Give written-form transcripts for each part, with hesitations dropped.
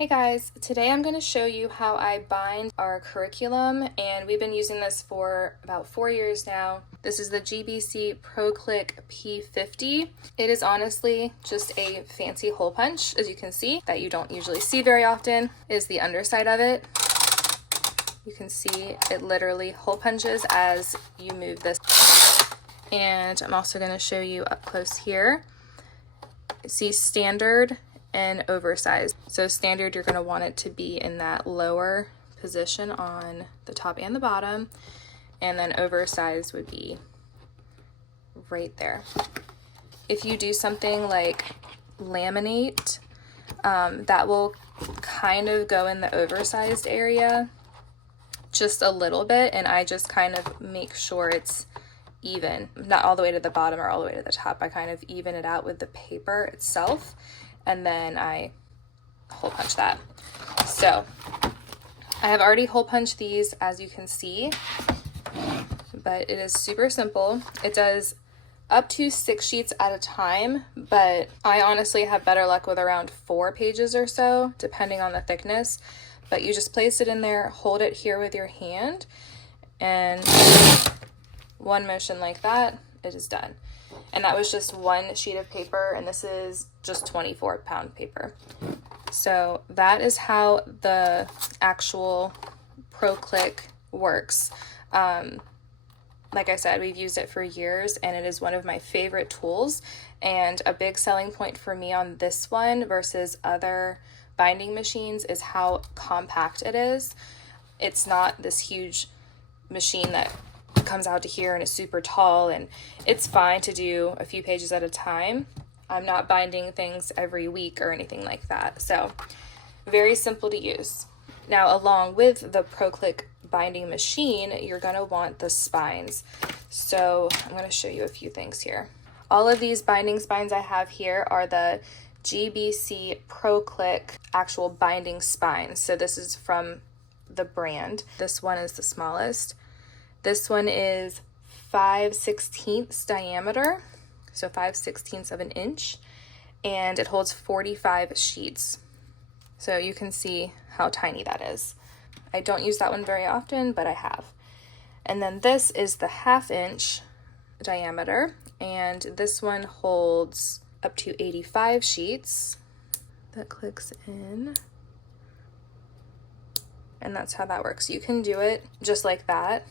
Hey guys, today I'm going to show you how I bind our curriculum, and we've been using this for about 4 years now. This is the GBC ProClick P50. It is honestly just a fancy hole punch, as you can see, that you don't usually see very often, is the underside of it. You can see it literally hole punches as you move this. And I'm also going to show you up close here. See standard and oversized. So standard, you're going to want it to be in that lower position on the top and the bottom, and then oversized would be right there. If you do something like laminate, that will kind of go in the oversized area just a little bit, and I just kind of make sure it's even, not all the way to the bottom or all the way to the top. I kind of even it out with the paper itself, and then I hole punch that. So I have already hole punched these, as you can see, but it is super simple. It does up to 6 sheets at a time, but I honestly have better luck with around 4 pages or so, depending on the thickness. But you just place it in there, hold it here with your hand, and one motion like that, it is done. And that was just 1 sheet of paper, and this is just 24-pound paper. So that is how the actual ProClick works. Like I said, we've used it for years, and it is one of my favorite tools. And a big selling point for me on this one versus other binding machines is how compact it is. It's not this huge machine that comes out to here and is super tall, and it's fine to do a few pages at a time. I'm not binding things every week or anything like that, so very simple to use. Now, along with the ProClick binding machine, you're going to want the spines. So I'm going to show you a few things here. All of these binding spines I have here are the GBC ProClick actual binding spines. So this is from the brand. This one is the smallest. This one is 5/16 diameter, so 5/16 of an inch, and it holds 45 sheets. So you can see how tiny that is. I don't use that one very often, but I have. And then this is the 1/2 inch diameter, and this one holds up to 85 sheets. That clicks in. And that's how that works. You can do it just like that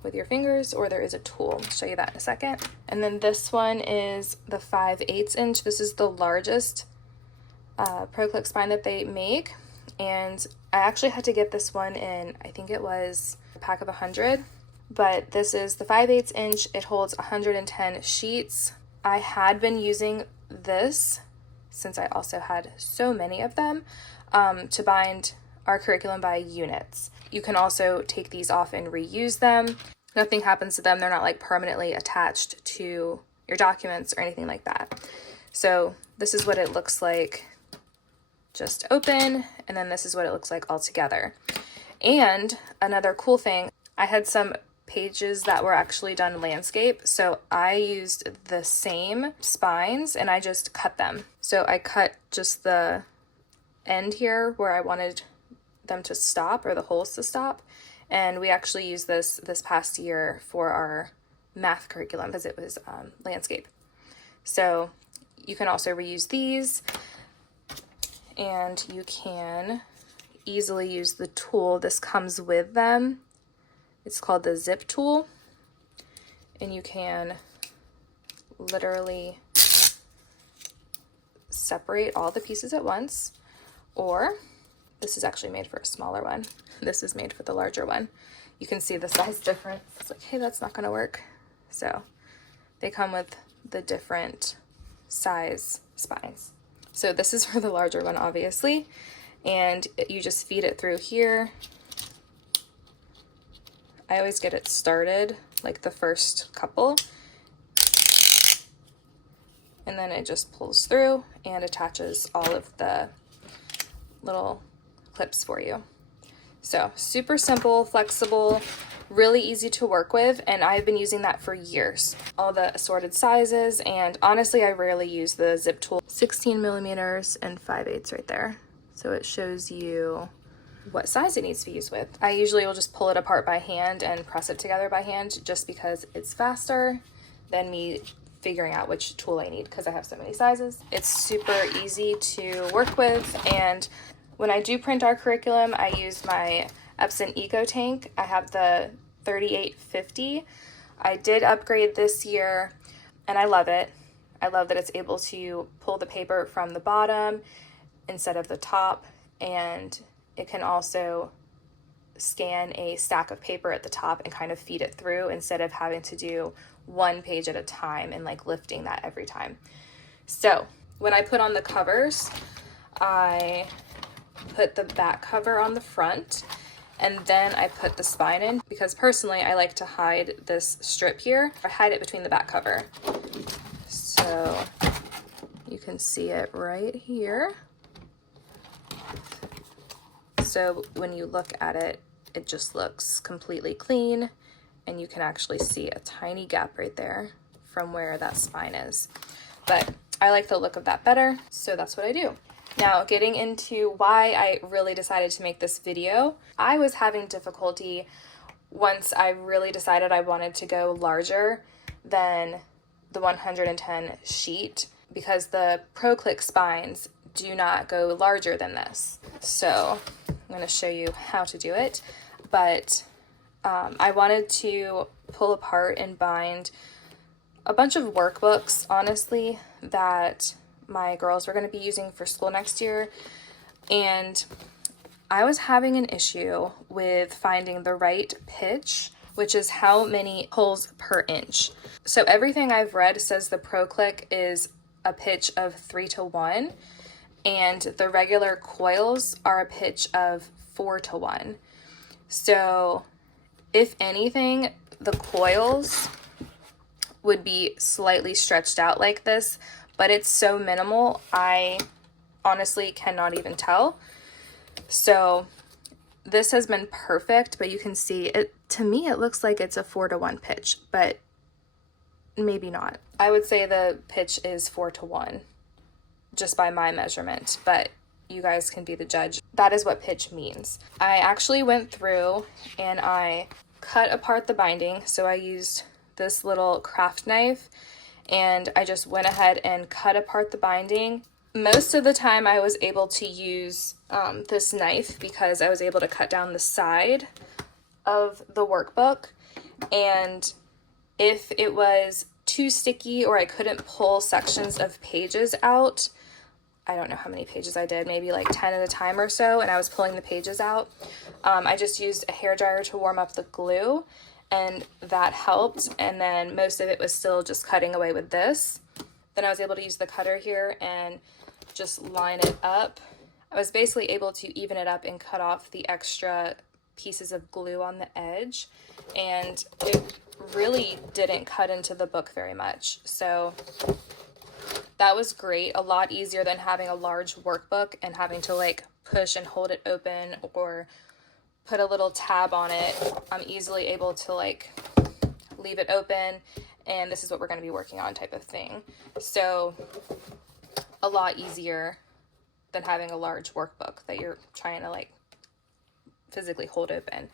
with your fingers, or there is a tool. I'll show you that in a second. And then this one is the 5/8 inch. This is the largest ProClick spine that they make, and I actually had to get this one in, I think it was a pack of 100, but this is the 5/8 inch. It holds 110 sheets. I had been using this, since I also had so many of them, to bind our curriculum by units. You can also take these off and reuse them. Nothing happens to them. They're not like permanently attached to your documents or anything like that. So this is what it looks like just open, and then this is what it looks like all together. And another cool thing, I had some pages that were actually done landscape, so I used the same spines and I just cut them. So I cut just the end here where I wanted them to stop, or the holes to stop, and we actually used this past year for our math curriculum because it was landscape. So you can also reuse these, and you can easily use the tool. This comes with them. It's called the zip tool, and you can literally separate all the pieces at once, or this is actually made for a smaller one. This is made for the larger one. You can see the size difference. It's like, hey, that's not gonna work. So they come with the different size spines. So this is for the larger one, obviously, and you just feed it through here. I always get it started, like the first couple, and then it just pulls through and attaches all of the little clips for you. So super simple, flexible, really easy to work with, and I've been using that for years. All the assorted sizes, and honestly I rarely use the zip tool. 16 millimeters and 5/8 right there. So it shows you what size it needs to be used with. I usually will just pull it apart by hand and press it together by hand just because it's faster than me figuring out which tool I need because I have so many sizes. It's super easy to work with, and when I do print our curriculum, I use my Epson Ecotank. I have the 3850. I did upgrade this year and I love it. I love that it's able to pull the paper from the bottom instead of the top, and it can also scan a stack of paper at the top and kind of feed it through instead of having to do one page at a time and like lifting that every time. So when I put on the covers, I put the back cover on the front and then I put the spine in because personally I like to hide this strip here. I hide it between the back cover. So you can see it right here. So when you look at it, it just looks completely clean, and you can actually see a tiny gap right there from where that spine is. But I like the look of that better, so that's what I do. Now, getting into why I really decided to make this video, I was having difficulty once I really decided I wanted to go larger than the 110 sheet because the ProClick spines do not go larger than this. So I'm going to show you how to do it, but I wanted to pull apart and bind a bunch of workbooks, honestly, that my girls were going to be using for school next year, and I was having an issue with finding the right pitch, which is how many holes per inch. So everything I've read says the ProClick is a pitch of 3:1, and the regular coils are a pitch of 4:1. So if anything, the coils would be slightly stretched out like this, but it's so minimal, I honestly cannot even tell. So this has been perfect, but you can see it, to me, it looks like it's a 4:1 pitch, but maybe not. I would say the pitch is 4:1 just by my measurement, but you guys can be the judge. That is what pitch means. I actually went through and I cut apart the binding. So I used this little craft knife and I just went ahead and cut apart the binding. Most of the time I was able to use this knife because I was able to cut down the side of the workbook, and if it was too sticky or I couldn't pull sections of pages out, I don't know how many pages I did, maybe like 10 at a time or so, and I was pulling the pages out, I just used a hairdryer to warm up the glue, and that helped. And then most of it was still just cutting away with this. Then I was able to use the cutter here and just line it up. I was basically able to even it up and cut off the extra pieces of glue on the edge, and it really didn't cut into the book very much. So that was great, a lot easier than having a large workbook and having to like push and hold it open or put a little tab on it. I'm easily able to like leave it open, and this is what we're going to be working on type of thing. So a lot easier than having a large workbook that you're trying to like physically hold open.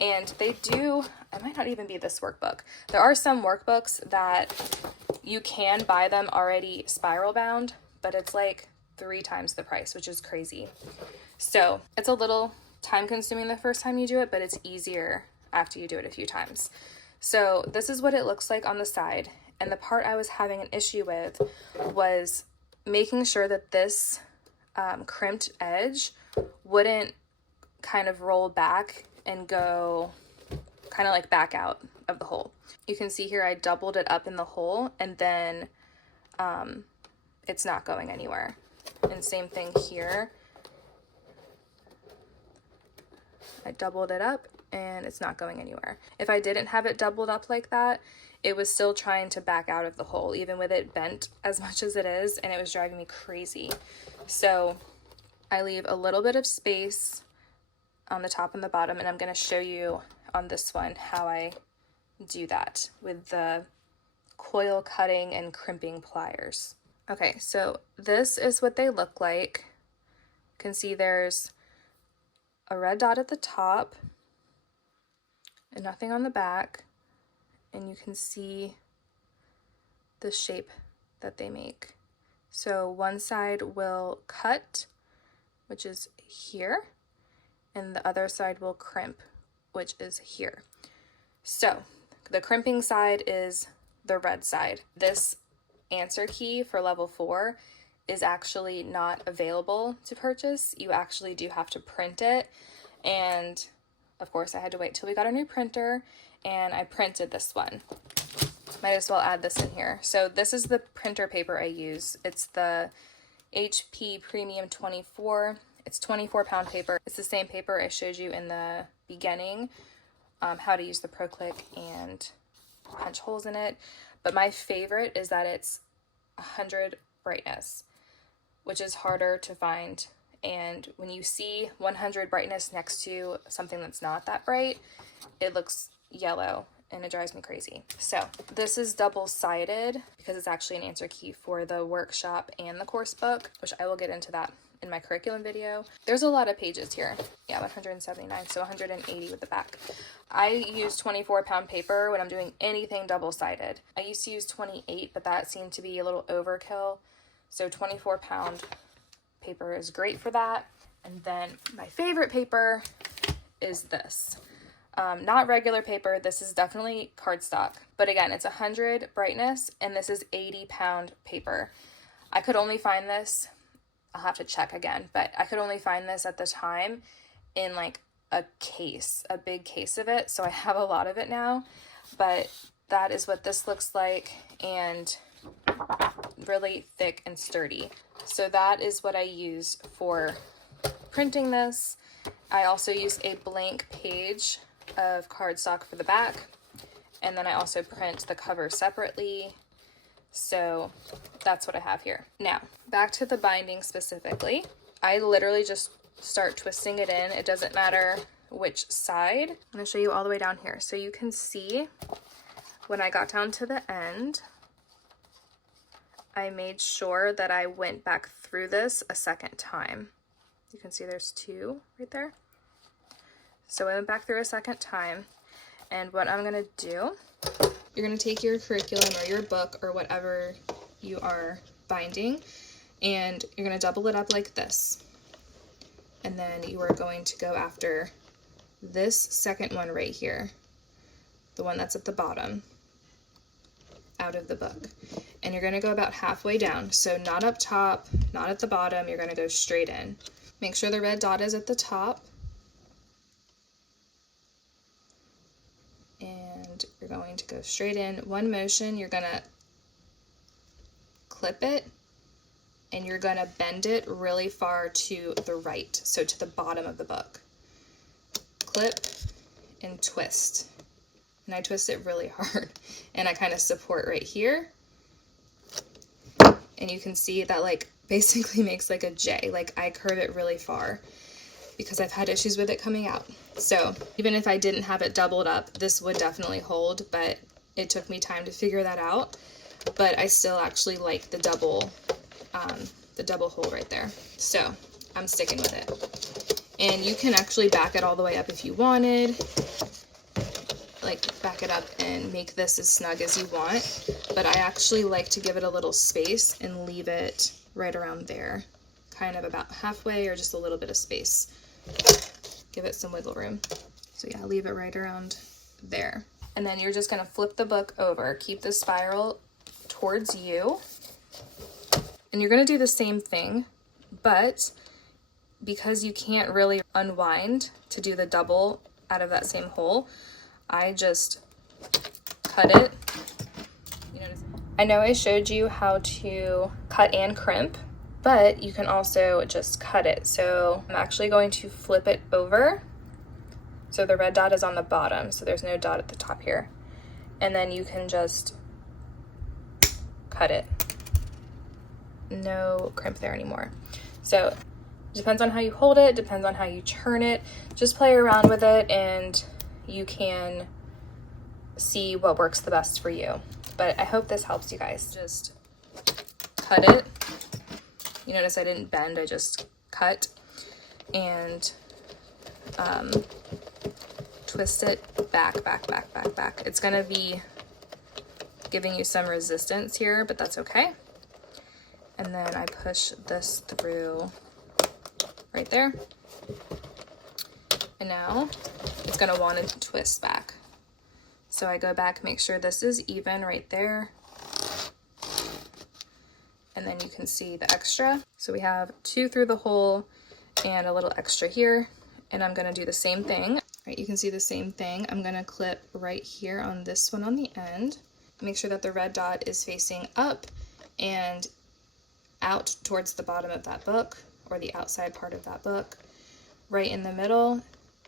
And they do, it might not even be this workbook. There are some workbooks that you can buy them already spiral bound, but it's like 3 times the price, which is crazy. So it's a little time consuming the first time you do it, but it's easier after you do it a few times. So this is what it looks like on the side. And the part I was having an issue with was making sure that this crimped edge wouldn't kind of roll back and go kind of like back out of the hole. You can see here I doubled it up in the hole, and then it's not going anywhere. And same thing here. I doubled it up and it's not going anywhere. If I didn't have it doubled up like that, it was still trying to back out of the hole, even with it bent as much as it is, and it was driving me crazy. So I leave a little bit of space on the top and the bottom, and I'm going to show you on this one how I do that with the coil cutting and crimping pliers. Okay, so this is what they look like, can see there's a red dot at the top and nothing on the back, and you can see the shape that they make. So one side will cut, which is here, and the other side will crimp, which is here. So the crimping side is the red side. This answer key for level 4 is actually not available to purchase. You actually do have to print it, and of course I had to wait till we got a new printer, and I printed this one. Might as well add this in here. So this is the printer paper I use. It's the HP Premium 24. It's 24-pound paper. It's the same paper I showed you in the beginning, how to use the ProClick and punch holes in it. But my favorite is that it's 100 brightness, which is harder to find. And when you see 100 brightness next to something that's not that bright, it looks yellow and it drives me crazy. So this is double-sided because it's actually an answer key for the workshop and the course book, which I will get into that in my curriculum video. There's a lot of pages here. Yeah, 179, so 180 with the back. I use 24-pound paper when I'm doing anything double-sided. I used to use 28, but that seemed to be a little overkill. So 24-pound paper is great for that. And then my favorite paper is this. Not regular paper, this is definitely cardstock. But again, it's 100 brightness, and this is 80-pound paper. I could only find this, I'll have to check again, but I could only find this at the time in like a case, a big case of it. So I have a lot of it now, but that is what this looks like, and really thick and sturdy. So that is what I use for printing this. I also use a blank page of cardstock for the back, and then I also print the cover separately. So that's what I have here. Now, back to the binding specifically. I literally just start twisting it in. It doesn't matter which side. I'm going to show you all the way down here. So you can see when I got down to the end, I made sure that I went back through this a second time. You can see there's 2 right there. So I went back through a second time, and what I'm going to do, you're going to take your curriculum or your book or whatever you are binding, and you're going to double it up like this. And then you are going to go after this second one right here, the one that's at the bottom, out of the book. And you're going to go about halfway down. So not up top, not at the bottom, you're going to go straight in. Make sure the red dot is at the top. And you're going to go straight in. One motion, you're going to clip it, and you're going to bend it really far to the right, so to the bottom of the book. Clip and twist. And I twist it really hard, and I kind of support right here. And you can see that like basically makes like a J. Like I curve it really far because I've had issues with it coming out. So even if I didn't have it doubled up, this would definitely hold, but it took me time to figure that out. But I still actually like the double hole right there. So I'm sticking with it. And you can actually back it all the way up if you wanted. Like back it up and make this as snug as you want. But I actually like to give it a little space and leave it right around there. Kind of about halfway or just a little bit of space. Give it some wiggle room. So yeah, leave it right around there. And then you're just gonna flip the book over. Keep the spiral towards you. And you're gonna do the same thing, but because you can't really unwind to do the double out of that same hole, I just cut it. You notice? I know I showed you how to cut and crimp, but you can also just cut it. So I'm actually going to flip it over. So the red dot is on the bottom, so there's no dot at the top here. And then you can just cut it. No crimp there anymore. So it depends on how you hold it, depends on how you turn it. Just play around with it and you can see what works the best for you. But I hope this helps you guys. Just cut it. You notice I didn't bend, I just cut. and twist it back. It's gonna be giving you some resistance here, but that's okay. And then I push this through right there. And now it's gonna want to twist back. So I go back, make sure this is even right there. And then you can see the extra. So we have 2 through the hole and a little extra here. And I'm gonna do the same thing. Right, you can see the same thing. I'm gonna clip right here on this one on the end. Make sure that the red dot is facing up and out towards the bottom of that book, or the outside part of that book, right in the middle.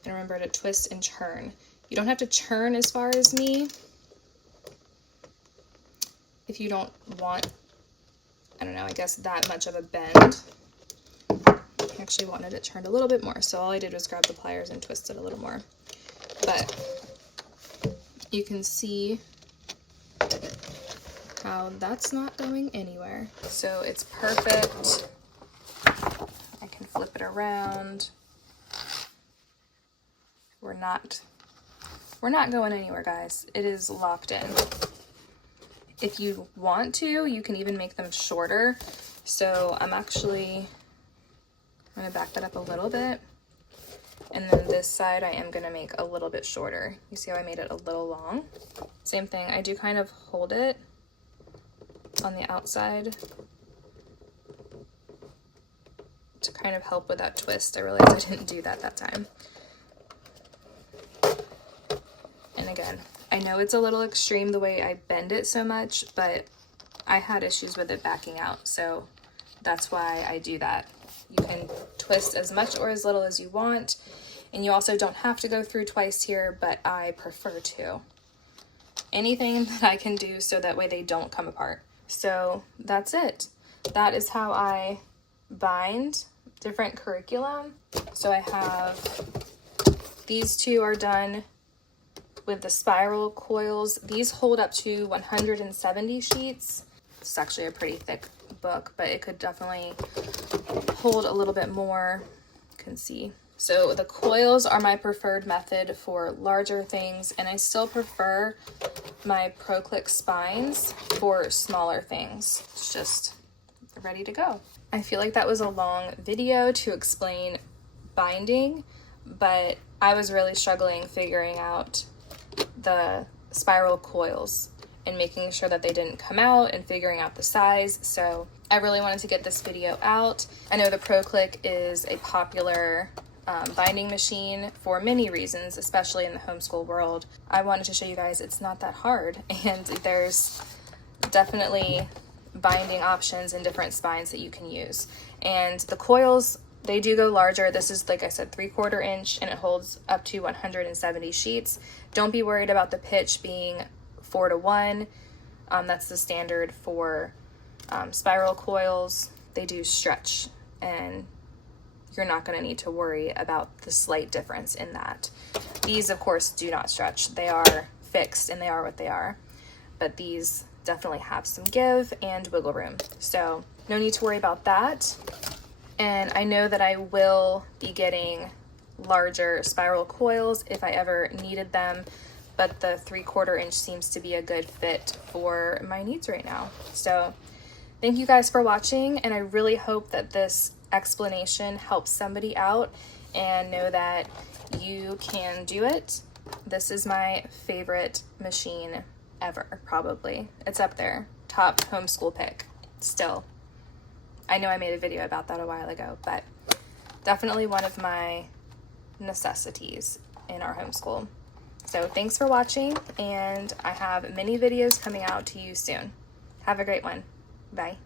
And remember to twist and churn. You don't have to churn as far as me if you don't want, I don't know, I guess that much of a bend. I actually wanted it turned a little bit more, so all I did was grab the pliers and twist it a little more. But you can see how that's not going anywhere. So it's perfect. I can flip it around. We're not going anywhere, guys. It is locked in. If you want to, you can even make them shorter. So I'm gonna back that up a little bit. And then this side I am gonna make a little bit shorter. You see how I made it a little long? Same thing, I do kind of hold it on the outside to kind of help with that twist. I realized I didn't do that time. And again, I know it's a little extreme the way I bend it so much, but I had issues with it backing out, so that's why I do that. You can twist as much or as little as you want, and you also don't have to go through twice here, but I prefer to. Anything that I can do so that way they don't come apart. So that's it. That is how I bind different curriculum. So I have, these 2 are done with the spiral coils. These hold up to 170 sheets. It's actually a pretty thick book, but it could definitely hold a little bit more. You can see. So the coils are my preferred method for larger things, and I still prefer my ProClick spines for smaller things. It's just ready to go. I feel like that was a long video to explain binding, but I was really struggling figuring out the spiral coils and making sure that they didn't come out and figuring out the size. So I really wanted to get this video out. I know the ProClick is a popular binding machine for many reasons, especially in the homeschool world. I wanted to show you guys it's not that hard, and there's definitely binding options and different spines that you can use. And the coils, they do go larger. This is, like I said, 3/4 inch, and it holds up to 170 sheets. Don't be worried about the pitch being 4:1. That's the standard for spiral coils. They do stretch, and you're not going to need to worry about the slight difference in that. These, of course, do not stretch. They are fixed, and they are what they are. But these definitely have some give and wiggle room. So no need to worry about that. And I know that I will be getting larger spiral coils if I ever needed them, but the 3/4 inch seems to be a good fit for my needs right now. So thank you guys for watching, and I really hope that this explanation helps somebody out and know that you can do it. This is my favorite machine ever, probably. It's up there, top homeschool pick still. I know I made a video about that a while ago, but definitely one of my necessities in our homeschool. So thanks for watching, and I have many videos coming out to you soon. Have a great one. Bye.